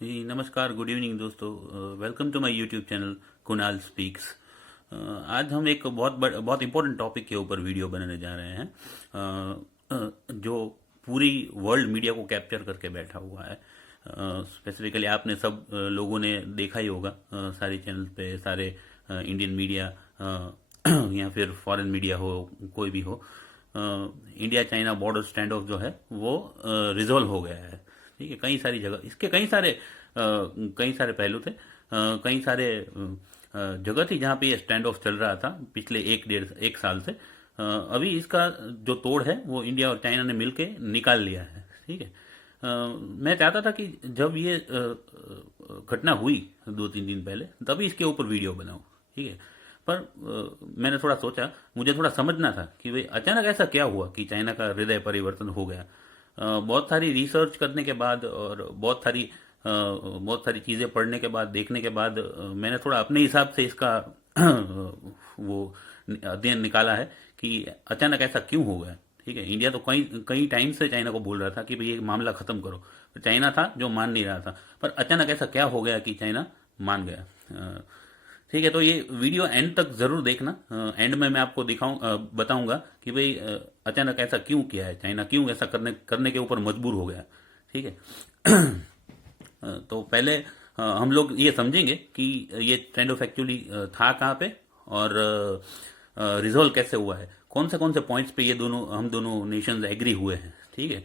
जी नमस्कार, good evening दोस्तों। Welcome to my YouTube channel Kunal speaks. आज हम एक बहुत इम्पोर्टेंट टॉपिक के ऊपर वीडियो बनाने जा रहे हैं, जो पूरी वर्ल्ड मीडिया को कैप्चर करके बैठा हुआ है। स्पेसिफिकली आपने सब लोगों ने देखा ही होगा, सारे चैनल पे, सारे इंडियन मीडिया या फिर फॉरेन मीडिया हो, कोई भी हो, India China border stand of जो है वो रिजॉल्व हो गया है। ठीक है, कई सारी जगह इसके कई सारे पहलू थे, कई सारे जगह थी जहाँ पे ये स्टैंड ऑफ चल रहा था पिछले एक साल से। अभी इसका जो तोड़ है वो इंडिया और चाइना ने मिलके निकाल लिया है। ठीक है। मैं चाहता था कि जब ये घटना हुई 2-3 दिन पहले, तभी इसके ऊपर वीडियो बनाऊं। ठीक है। पर मैंने थोड़ा सोचा, मुझे थोड़ा समझना था कि भाई अचानक ऐसा क्या हुआ कि चाइना का हृदय परिवर्तन हो गया। बहुत सारी रिसर्च करने के बाद और बहुत सारी चीज़ें पढ़ने के बाद, देखने के बाद, मैंने थोड़ा अपने हिसाब से इसका वो अध्ययन निकाला है कि अचानक ऐसा क्यों हो गया। ठीक है। इंडिया तो कई कई टाइम से चाइना को बोल रहा था कि भाई ये मामला ख़त्म करो। चाइना था जो मान नहीं रहा था, पर अचानक ऐसा क्या हो गया कि चाइना मान गया। ठीक है, तो ये वीडियो एंड तक ज़रूर देखना। एंड में मैं आपको बताऊंगा कि भाई अचानक ऐसा क्यों किया है चाइना, क्यों ऐसा करने करने के ऊपर मजबूर हो गया। ठीक है। तो पहले हम लोग ये समझेंगे कि ये ट्रेंड ऑफ एक्चुअली था कहाँ पे, और रिजोल्व कैसे हुआ है, कौन से पॉइंट्स पे हम दोनों नेशंस एग्री हुए हैं। ठीक है।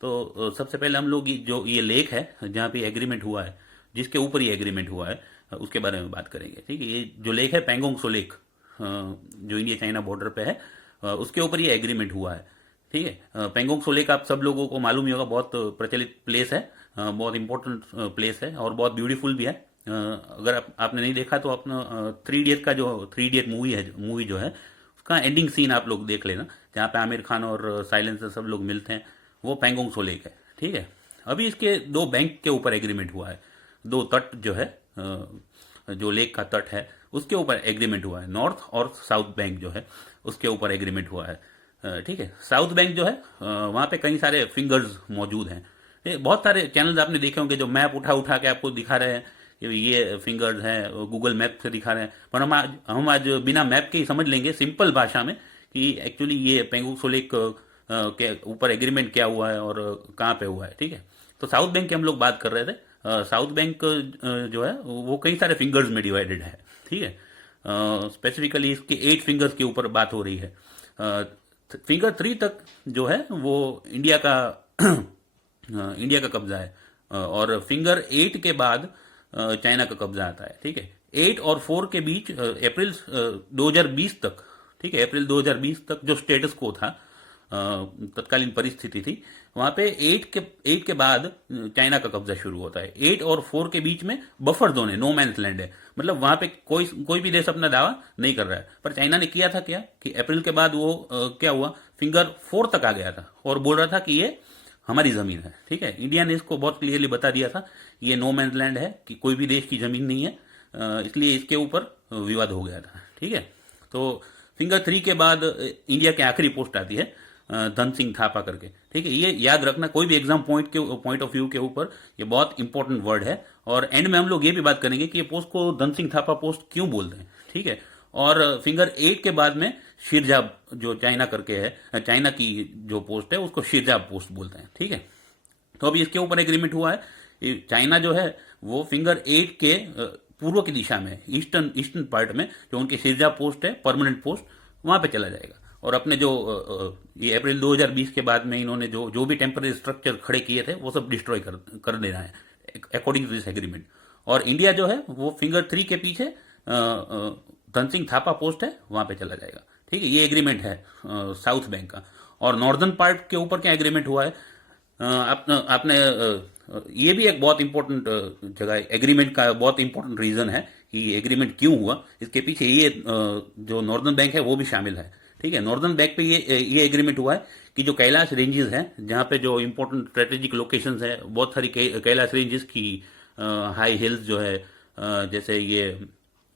तो सबसे पहले हम लोग जो ये लेक है जहाँ पे एग्रीमेंट हुआ है, जिसके ऊपर ये एग्रीमेंट हुआ है, उसके बारे में बात करेंगे। ठीक है। ये जो लेक है पेंगोंग सो लेक, जो इंडिया चाइना बॉर्डर पे है, उसके ऊपर ये एग्रीमेंट हुआ है। ठीक है। पेंगोंग सो लेक आप सब लोगों को मालूम ही होगा, बहुत प्रचलित प्लेस है, बहुत इंपॉर्टेंट प्लेस है और बहुत ब्यूटीफुल भी है। अगर आपने नहीं देखा तो अपना थ्री इडियट का जो थ्री इडियट मूवी जो है, उसका एंडिंग सीन आप लोग देख लेना, जहाँ पे आमिर खान और साइलेंसर सब लोग मिलते हैं, वो पेंगोंग सो लेक है। ठीक है। अभी इसके दो बैंक के ऊपर एग्रीमेंट हुआ है, दो तट जो है, जो लेक का तट है उसके ऊपर एग्रीमेंट हुआ है। नॉर्थ और साउथ बैंक जो है उसके ऊपर एग्रीमेंट हुआ है। ठीक है। साउथ बैंक जो है, वहाँ पे कई सारे फिंगर्स मौजूद हैं। बहुत सारे चैनल्स आपने देखे होंगे जो मैप उठा उठा के आपको दिखा रहे हैं कि ये फिंगर्स हैं, गूगल मैप से दिखा रहे हैं। पर हम आज बिना मैप के ही समझ लेंगे सिंपल भाषा में कि एक्चुअली ये पेंगोंग सो लेक के ऊपर एग्रीमेंट क्या हुआ है और कहाँ पे हुआ है। ठीक है। तो साउथ बैंक की हम लोग बात कर रहे थे। साउथ बैंक जो है वो कई सारे फिंगर्स में डिवाइडेड है। ठीक है। स्पेसिफिकली इसके 8 फिंगर्स के ऊपर बात हो रही है। फिंगर 3 तक जो है वो इंडिया का कब्जा है, और फिंगर 8 के बाद चाइना का कब्जा आता है। ठीक है। 8 और 4 के बीच अप्रैल 2020 तक, ठीक है, अप्रैल 2020 तक जो स्टेटस को था, तत्कालीन परिस्थिति थी, वहां पे 8 के बाद चाइना का कब्जा शुरू होता है। 8 और 4 के बीच में बफर जोन है, नो मैंस लैंड है, मतलब वहां पे कोई भी देश अपना दावा नहीं कर रहा है। पर चाइना ने किया था क्या कि अप्रैल के बाद वो क्या हुआ, फिंगर 4 तक आ गया था और बोल रहा था कि ये हमारी जमीन है। ठीक है। इंडिया ने इसको बहुत क्लियरली बता दिया था, ये नो मैंस लैंड है, कि कोई भी देश की जमीन नहीं है। इसलिए इसके ऊपर विवाद हो गया था। ठीक है। तो फिंगर 3 के बाद इंडिया की आखिरी पोस्ट आती है, धन सिंह थापा करके। ठीक है। ये याद रखना, कोई भी एग्जाम पॉइंट ऑफ व्यू के ऊपर ये बहुत इंपॉर्टेंट वर्ड है। और एंड में हम लोग ये भी बात करेंगे कि ये पोस्ट को धन सिंह थापा पोस्ट क्यों बोलते हैं। ठीक है। और फिंगर 8 के बाद में शिरजाब जो चाइना करके है, चाइना की जो पोस्ट है उसको शिरजाब पोस्ट बोलते हैं। ठीक है। तो अभी इसके ऊपर एग्रीमेंट हुआ है। चाइना जो है वो फिंगर 8 के पूर्व की दिशा में, ईस्टर्न पार्ट में, जो उनकी शिरजाब पोस्ट है, परमानेंट पोस्ट, वहां पे चला जाएगा। और अपने जो ये अप्रैल 2020 के बाद में इन्होंने जो जो भी टेम्पररी स्ट्रक्चर खड़े किए थे वो सब डिस्ट्रॉय कर देना है अकॉर्डिंग टू दिस एग्रीमेंट। और इंडिया जो है वो फिंगर 3 के पीछे धन सिंह थापा पोस्ट है, वहां पे चला जाएगा। ठीक है। ये एग्रीमेंट है साउथ बैंक का। और नॉर्दर्न पार्ट के ऊपर क्या एग्रीमेंट हुआ है, आपने ये भी एक बहुत इंपॉर्टेंट जगह है, एग्रीमेंट का बहुत इंपॉर्टेंट रीजन है कि एग्रीमेंट क्यों हुआ, इसके पीछे ये जो नॉर्दर्न बैंक है वो भी शामिल है। ठीक है। नॉर्दर्न बैंक पे ये एग्रीमेंट हुआ है कि जो कैलाश रेंजेस हैं, जहाँ पे जो इंपॉर्टेंट स्ट्रेटेजिक लोकेशंस है, बहुत सारी कैलाश रेंजेस की हाई हिल्स जो है, जैसे ये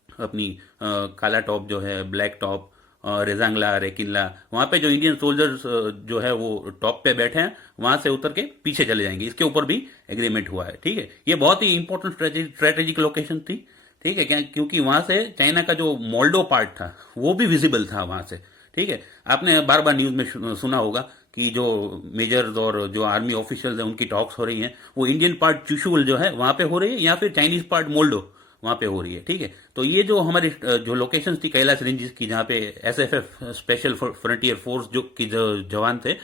अपनी काला टॉप जो है, ब्लैक टॉप, रेजांगला, रेकिनला, वहां पे जो इंडियन सोल्जर्स जो है वो टॉप पे बैठे हैं, वहां से उतर के पीछे चले जाएंगे। इसके ऊपर भी एग्रीमेंट हुआ है। ठीक है, ये बहुत ही इंपॉर्टेंट स्ट्रेटेजिक लोकेशन थी। ठीक है, क्या क्योंकि वहां से चाइना का जो मोल्डो पार्ट था वो भी विजिबल था वहां से। ठीक है, आपने बार बार न्यूज में सुना होगा कि जो मेजर्स और जो आर्मी ऑफिशियल्स हैं उनकी टॉक्स हो रही हैं, वो इंडियन पार्ट चुशुल जो है वहां पे हो रही है, या फिर चाइनीज पार्ट मोल्डो वहां पे हो रही है। ठीक है, तो ये जो हमारी जो लोकेशंस थी कैलाश रेंजेस की, जहाँ पे एसएफएफ स्पेशल फ्रंटियर फोर्स जो जवान थे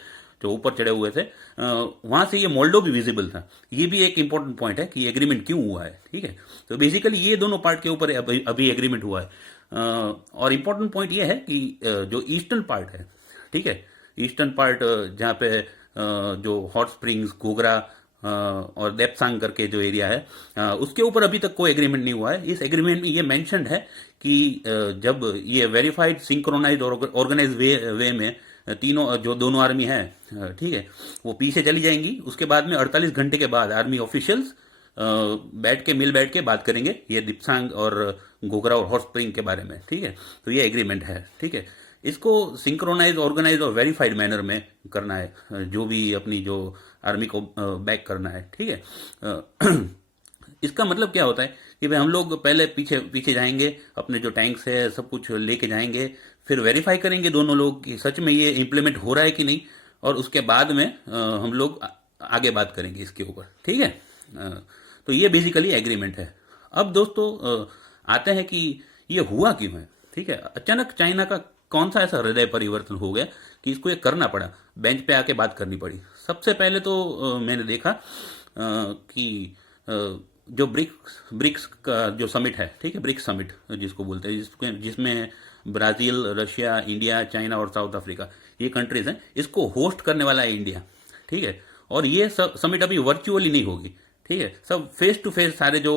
जो ऊपर चढ़े हुए थे, वहां से ये मोल्डो भी विजिबल था। ये भी एक इंपॉर्टेंट पॉइंट है कि एग्रीमेंट क्यों हुआ है। ठीक है, तो बेसिकली ये दोनों पार्ट के ऊपर अभी एग्रीमेंट हुआ है। और इम्पोर्टेंट पॉइंट ये है कि जो ईस्टर्न पार्ट है, ठीक है, ईस्टर्न पार्ट जहाँ पे जो हॉट स्प्रिंग्स, गोगरा और देपसांग करके जो एरिया है, उसके ऊपर अभी तक कोई एग्रीमेंट नहीं हुआ है। इस एग्रीमेंट में ये मेंशन्ड है कि जब ये वेरीफाइड सिंक्रोनाइज और ऑर्गेनाइज वे में तीनों जो दोनों आर्मी है, ठीक है, वो पीछे चली जाएंगी, उसके बाद में 48 घंटे के बाद आर्मी ऑफिशियल्स बैठ के बात करेंगे ये दिपसांग और गोगरा और हॉट स्प्रिंग के बारे में। ठीक है, तो ये एग्रीमेंट है। ठीक है, इसको सिंक्रोनाइज, ऑर्गेनाइज और वेरीफाइड मैनर में करना है, जो भी अपनी जो आर्मी को बैक करना है। ठीक है, इसका मतलब क्या होता है कि भाई हम लोग पहले पीछे पीछे जाएंगे, अपने जो टैंक्स है सब कुछ लेके जाएंगे, फिर वेरीफाई करेंगे दोनों लोग कि सच में ये इम्प्लीमेंट हो रहा है कि नहीं, और उसके बाद में हम लोग आगे बात करेंगे इसके ऊपर। ठीक है, तो ये बेसिकली एग्रीमेंट है। अब दोस्तों आते हैं कि ये हुआ क्यों है। ठीक है, अचानक चाइना का कौन सा ऐसा हृदय परिवर्तन हो गया कि इसको ये करना पड़ा, बेंच पे आके बात करनी पड़ी। सबसे पहले तो मैंने देखा कि जो ब्रिक्स का जो समिट है, ठीक है, ब्रिक्स समिट जिसको बोलते हैं, जिसमें ब्राजील, रशिया, इंडिया, चाइना और साउथ अफ्रीका, ये कंट्रीज हैं, इसको होस्ट करने वाला है इंडिया। ठीक है, और ये समिट अभी वर्चुअली नहीं होगी। ठीक है, सब फेस टू फेस, सारे जो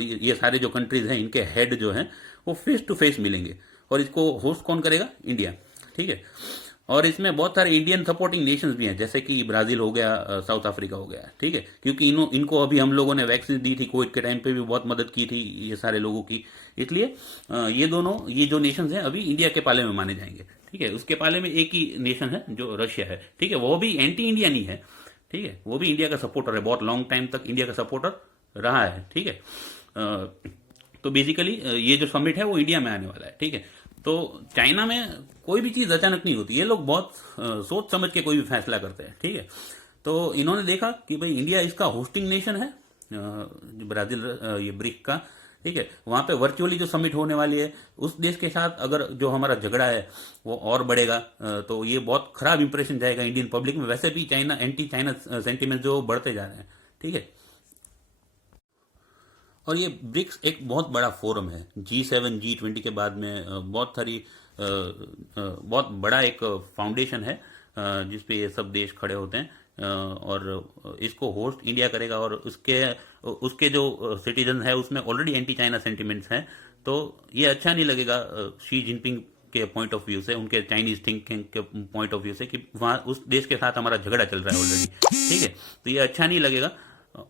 ये सारे जो कंट्रीज हैं, इनके हेड जो हैं वो फेस टू फेस मिलेंगे। और इसको होस्ट कौन करेगा? इंडिया। ठीक है, और इसमें बहुत सारे इंडियन सपोर्टिंग नेशंस भी हैं, जैसे कि ब्राजील हो गया, साउथ अफ्रीका हो गया। ठीक है, क्योंकि इनको अभी हम लोगों ने वैक्सीन दी थी, कोविड के टाइम पे भी बहुत मदद की थी ये सारे लोगों की, इसलिए ये जो नेशंस हैं अभी इंडिया के पाले में माने जाएंगे। ठीक है, उसके पाले में एक ही नेशन है जो रशिया है। ठीक है, वो भी एंटी इंडिया नहीं है। ठीक है, वो भी इंडिया का सपोर्टर है, बहुत लॉन्ग टाइम तक इंडिया का सपोर्टर रहा है। ठीक है, तो बेसिकली ये जो समिट है वो इंडिया में आने वाला है। ठीक है, तो चाइना में कोई भी चीज अचानक नहीं होती, ये लोग बहुत सोच समझ के कोई भी फैसला करते हैं। ठीक है, तो इन्होंने देखा कि भाई इंडिया इसका होस्टिंग नेशन है, ब्राजील, ये ब्रिक का। ठीक है, वहां पे वर्चुअली जो समिट होने वाली है, उस देश के साथ अगर जो हमारा झगड़ा है वो और बढ़ेगा, तो ये बहुत खराब इंप्रेशन जाएगा इंडियन पब्लिक में। वैसे भी चाइना, एंटी चाइना सेंटीमेंट जो बढ़ते जा रहे हैं। ठीक है, और ये ब्रिक्स एक बहुत बड़ा फोरम है, G7 G20 के बाद में बहुत बड़ा एक फाउंडेशन है जिसपे ये सब देश खड़े होते हैं, और इसको होस्ट इंडिया करेगा। और उसके जो सिटीजन है उसमें ऑलरेडी एंटी चाइना सेंटिमेंट्स हैं, तो ये अच्छा नहीं लगेगा शी जिनपिंग के पॉइंट ऑफ व्यू से, उनके चाइनीज थिंकिंग के पॉइंट ऑफ व्यू से, कि वहाँ उस देश के साथ हमारा झगड़ा चल रहा है ऑलरेडी। ठीक है, तो ये अच्छा नहीं लगेगा।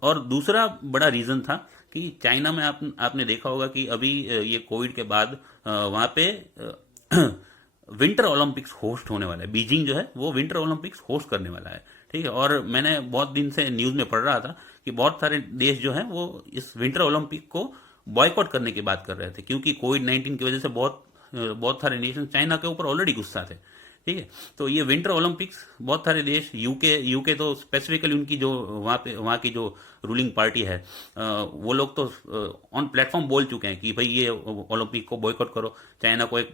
और दूसरा बड़ा रीजन था कि चाइना में आपने देखा होगा कि अभी ये कोविड के बाद वहां पे विंटर ओलंपिक्स होस्ट होने वाला है। बीजिंग जो है वो विंटर ओलंपिक्स होस्ट करने वाला है। ठीक है, और मैंने बहुत दिन से न्यूज में पढ़ रहा था कि बहुत सारे देश जो हैं वो इस विंटर ओलंपिक को बॉयकॉट करने की बात कर रहे थे, क्योंकि कोविड-19 की वजह से बहुत सारे नेशन चाइना के ऊपर ऑलरेडी गुस्सा थे। ठीक है, तो ये विंटर ओलंपिक्स बहुत सारे देश, यूके तो स्पेसिफिकली उनकी जो वहाँ की जो रूलिंग पार्टी है, वो लोग तो ऑन प्लेटफॉर्म बोल चुके हैं कि भाई ये ओलंपिक को बॉयकॉट करो। चाइना को एक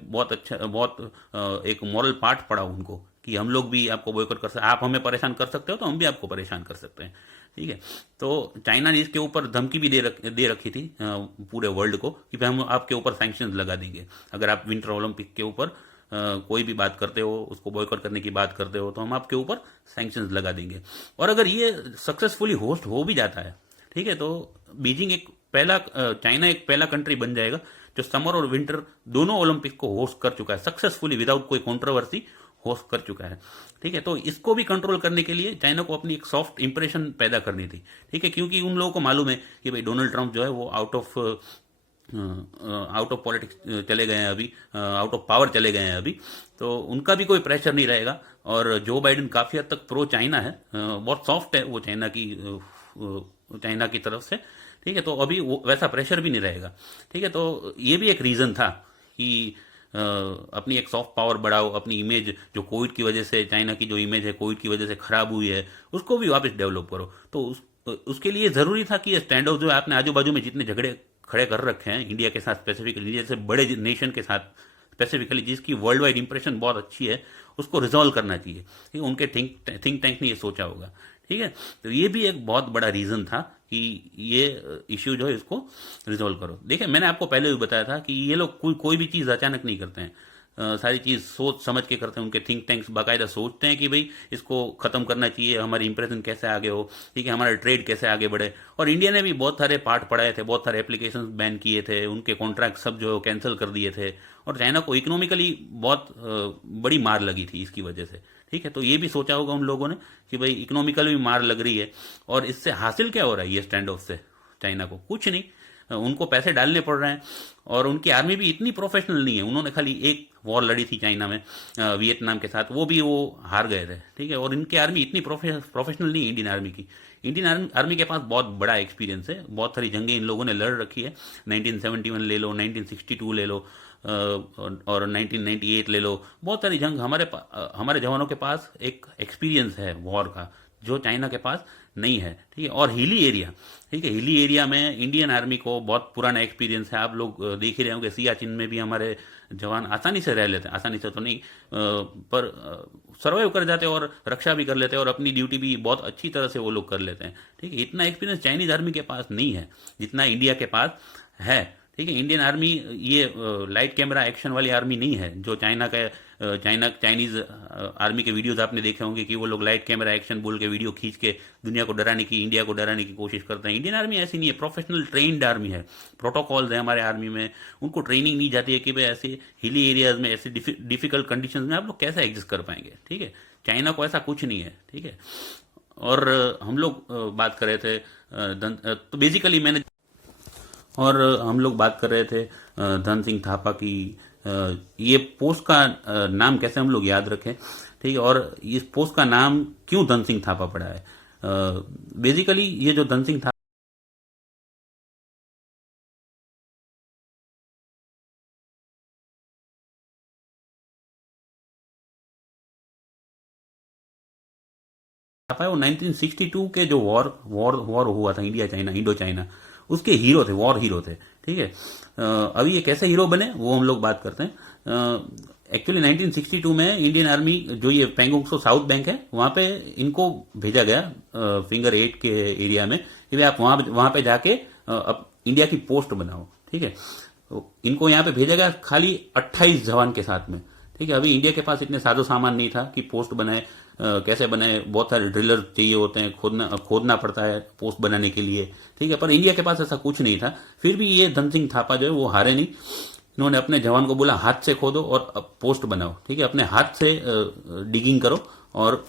एक मॉरल पाठ पड़ा उनको कि हम लोग भी आपको बॉयकॉट कर सकते, आप हमें परेशान कर सकते हो तो हम भी आपको परेशान कर सकते हैं। ठीक है, तो चाइना ने इसके ऊपर धमकी भी दे रखी थी पूरे वर्ल्ड को कि भाई हम आपके ऊपर सैंक्शंस लगा देंगे, अगर आप विंटर ओलंपिक के ऊपर कोई भी बात करते हो, उसको बॉयकॉट करने की बात करते हो, तो हम आपके ऊपर सैंक्शंस लगा देंगे। और अगर ये सक्सेसफुली होस्ट हो भी जाता है, ठीक है, तो बीजिंग चाइना एक पहला कंट्री बन जाएगा जो समर और विंटर दोनों ओलंपिक को होस्ट कर चुका है सक्सेसफुली, विदाउट कोई कंट्रोवर्सी होस्ट कर चुका है। ठीक है, तो इसको भी कंट्रोल करने के लिए चाइना को अपनी एक सॉफ्ट इंप्रेशन पैदा करनी थी। ठीक है, क्योंकि उन लोगों को मालूम है कि भाई डोनाल्ड ट्रंप जो है वो out of out of politics चले गए हैं अभी, आउट ऑफ पावर चले गए हैं अभी, तो उनका भी कोई प्रेशर नहीं रहेगा। और जो बाइडेन काफ़ी हद तक प्रो चाइना है, बहुत सॉफ्ट है वो चाइना की तरफ से, ठीक है। तो अभी वैसा प्रेशर भी नहीं रहेगा, ठीक है। तो ये भी एक रीज़न था कि अपनी एक सॉफ्ट पावर बढ़ाओ, अपनी इमेज जो कोविड की वजह से, चाइना की जो इमेज है कोविड की वजह से खराब हुई है, उसको भी वापस डेवलप करो। तो उसके लिए ज़रूरी था कि ये स्टैंड ऑफ जो है, आपने आजू बाजू में जितने झगड़े खड़े कर रखे हैं इंडिया के साथ, स्पेसिफिकली इंडिया जैसे बड़े नेशन के साथ स्पेसिफिकली, जिसकी वर्ल्ड वाइड इंप्रेशन बहुत अच्छी है, उसको रिजॉल्व करना चाहिए, ठीक है। उनके थिंक टैंक ने ये सोचा होगा, ठीक है। तो ये भी एक बहुत बड़ा रीज़न था कि ये इश्यू जो है इसको रिजॉल्व करो। देखिए, मैंने आपको पहले भी बताया था कि ये लोग कोई भी चीज़ अचानक नहीं करते हैं, सारी चीज़ सोच समझ के करते हैं। उनके थिंक टैंक्स बाकायदा सोचते हैं कि भाई इसको ख़त्म करना चाहिए, हमारी इंप्रेशन कैसे आगे हो, ठीक है, हमारा ट्रेड कैसे आगे बढ़े। और इंडिया ने भी बहुत सारे पार्ट पढ़ाए थे, बहुत सारे एप्लीकेशन बैन किए थे, उनके कॉन्ट्रैक्ट सब जो कैंसिल कर दिए थे। और चाइना को इकोनॉमिकली बहुत बड़ी मार लगी थी इसकी वजह से, ठीक है। तो ये भी सोचा होगा उन लोगों ने कि भाई इकोनॉमिकल भी मार लग रही है, और इससे हासिल क्या हो रहा है ये स्टैंड ऑफ से चाइना को? कुछ नहीं, उनको पैसे डालने पड़ रहे हैं। और उनकी आर्मी भी इतनी प्रोफेशनल नहीं है, उन्होंने खाली एक वॉर लड़ी थी चाइना में वियतनाम के साथ, वो भी वो हार गए थे, ठीक है। और इनकी आर्मी इतनी प्रोफेशनल नहीं है इंडियन आर्मी की। इंडियन आर्मी के पास बहुत बड़ा एक्सपीरियंस है, बहुत सारी जंगें इन लोगों ने लड़ रखी है। 1971 ले लो, 1962 ले लो, और 1998 ले लो। बहुत सारी जंग हमारे जवानों के पास एक एक्सपीरियंस है वॉर का, जो चाइना के पास नहीं है, ठीक है। और हिली एरिया, ठीक है, हिली एरिया में इंडियन आर्मी को बहुत पुराना एक्सपीरियंस है। आप लोग देख ही रहे होंगे, सियाचिन में भी हमारे जवान आसानी से रह लेते हैं, आसानी से तो नहीं, पर सर्वाइव कर जाते हैं और रक्षा भी कर लेते हैं, और अपनी ड्यूटी भी बहुत अच्छी तरह से वो लोग कर लेते हैं, ठीक है। इतना एक्सपीरियंस चाइनीज आर्मी के पास नहीं है जितना इंडिया के पास है, ठीक है। इंडियन आर्मी ये लाइट कैमरा एक्शन वाली आर्मी नहीं है, जो चाइनीज आर्मी के वीडियोस आपने देखे होंगे कि वो लोग लाइट कैमरा एक्शन बोल के वीडियो खींच के दुनिया को डराने की, इंडिया को डराने की कोशिश करते हैं। इंडियन आर्मी ऐसी नहीं है, प्रोफेशनल ट्रेन्ड आर्मी है, प्रोटोकॉल्स है हमारे आर्मी में। उनको ट्रेनिंग दी जाती है कि भाई ऐसे हिली एरियाज में, ऐसे डिफिकल्ट कंडीशन में आप लोग कैसे एग्जिस्ट कर पाएंगे, ठीक है। चाइना को ऐसा कुछ नहीं है, ठीक है। और हम लोग बात कर रहे थे तो बेसिकली मैंने और हम लोग बात कर रहे थे धन सिंह थापा की। ये पोस्ट का नाम कैसे हम लोग याद रखें, ठीक है, और इस पोस्ट का नाम क्यों धन सिंह थापा पड़ा है? बेसिकली ये जो धन सिंह थापा है, वो 1962 के जो वॉर वॉर वॉर हुआ था इंडिया चाइना, इंडो चाइना, उसके हीरो थे, वॉर हीरो थे, ठीक है। अभी ये कैसे हीरो बने वो हम लोग बात करते हैं। एक्चुअली 1962 में इंडियन आर्मी, जो ये पैंगोंग सो साउथ बैंक है, वहाँ पे इनको भेजा गया फिंगर 8 के एरिया में कि भाई आप वहाँ पे जाके अब इंडिया की पोस्ट बनाओ, ठीक है। तो इनको यहाँ पे भेजा गया खाली 28 जवान के साथ में, ठीक है। अभी इंडिया के पास इतने साजो सामान नहीं था कि पोस्ट बनाए, कैसे बनाए, बहुत सारे ड्रिलर चाहिए होते हैं, खोदना पड़ता है पोस्ट बनाने के लिए, ठीक है। पर इंडिया के पास ऐसा कुछ नहीं था। फिर भी ये धन सिंह थापा जो है वो हारे नहीं, इन्होंने अपने जवान को बोला हाथ से खोदो और अब पोस्ट बनाओ, ठीक है। अपने हाथ से डिगिंग करो और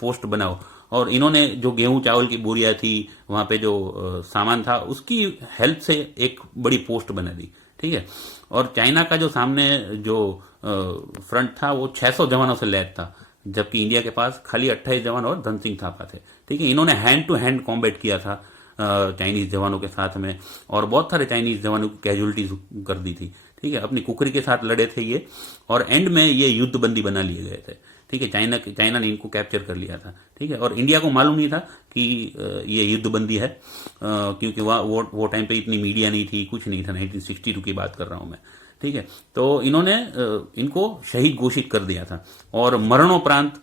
पोस्ट बनाओ। और इन्होंने जो गेहूं चावल की बोरियां थी, वहां पे जो सामान था, उसकी हेल्प से एक बड़ी पोस्ट बना दी, ठीक है। और चाइना का जो सामने जो फ्रंट था वो 600 जवानों से लैस था, जबकि इंडिया के पास खाली 28 जवान और धन सिंह थापा थे, ठीक है। इन्होंने हैंड टू हैंड कॉम्बैट किया था चाइनीज जवानों के साथ में, और बहुत सारे चाइनीज जवानों की कैजुअलिटीज कर दी थी, ठीक है। अपनी कुकरी के साथ लड़े थे ये, और एंड में ये युद्धबंदी बना लिए गए थे, ठीक है। चाइना ने इनको कैप्चर कर लिया था, ठीक है। और इंडिया को मालूम नहीं था कि ये युद्धबंदी है, क्योंकि वो टाइम पे इतनी मीडिया नहीं थी, कुछ नहीं था। 1962 की बात कर रहा हूं मैं, ठीक है। तो इन्होंने इनको शहीद घोषित कर दिया था, और मरणोपरांत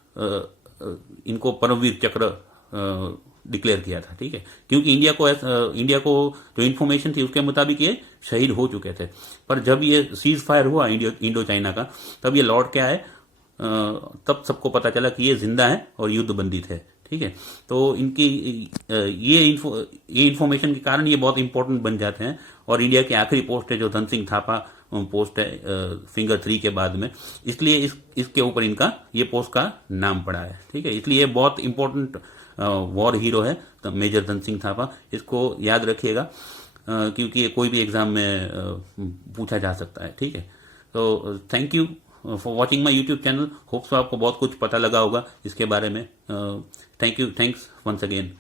इनको परमवीर चक्र डिक्लेयर किया था, ठीक है। क्योंकि इंडिया को जो इन्फॉर्मेशन थी उसके मुताबिक ये शहीद हो चुके थे। पर जब ये सीज फायर हुआ इंडो चाइना का, तब ये लौट के आए, तब सबको पता चला कि ये जिंदा है और युद्धबंदी थे, ठीक है। तो इनकी ये इन्फॉर्मेशन के कारण ये बहुत इंपॉर्टेंट बन जाते हैं। और इंडिया की आखिरी पोस्ट है जो धन सिंह थापा पोस्ट है फिंगर 3 के बाद में, इसलिए इसके ऊपर इनका ये पोस्ट का नाम पड़ा है, ठीक है। इसलिए बहुत इंपॉर्टेंट वॉर हीरो है मेजर धन सिंह थापा, इसको याद रखिएगा। क्योंकि ये कोई भी एग्ज़ाम में पूछा जा सकता है। ठीक है, तो thank you for watching my YouTube channel. Hopes आपको बहुत कुछ पता लगा होगा इसके बारे में। Thank you, thanks once again.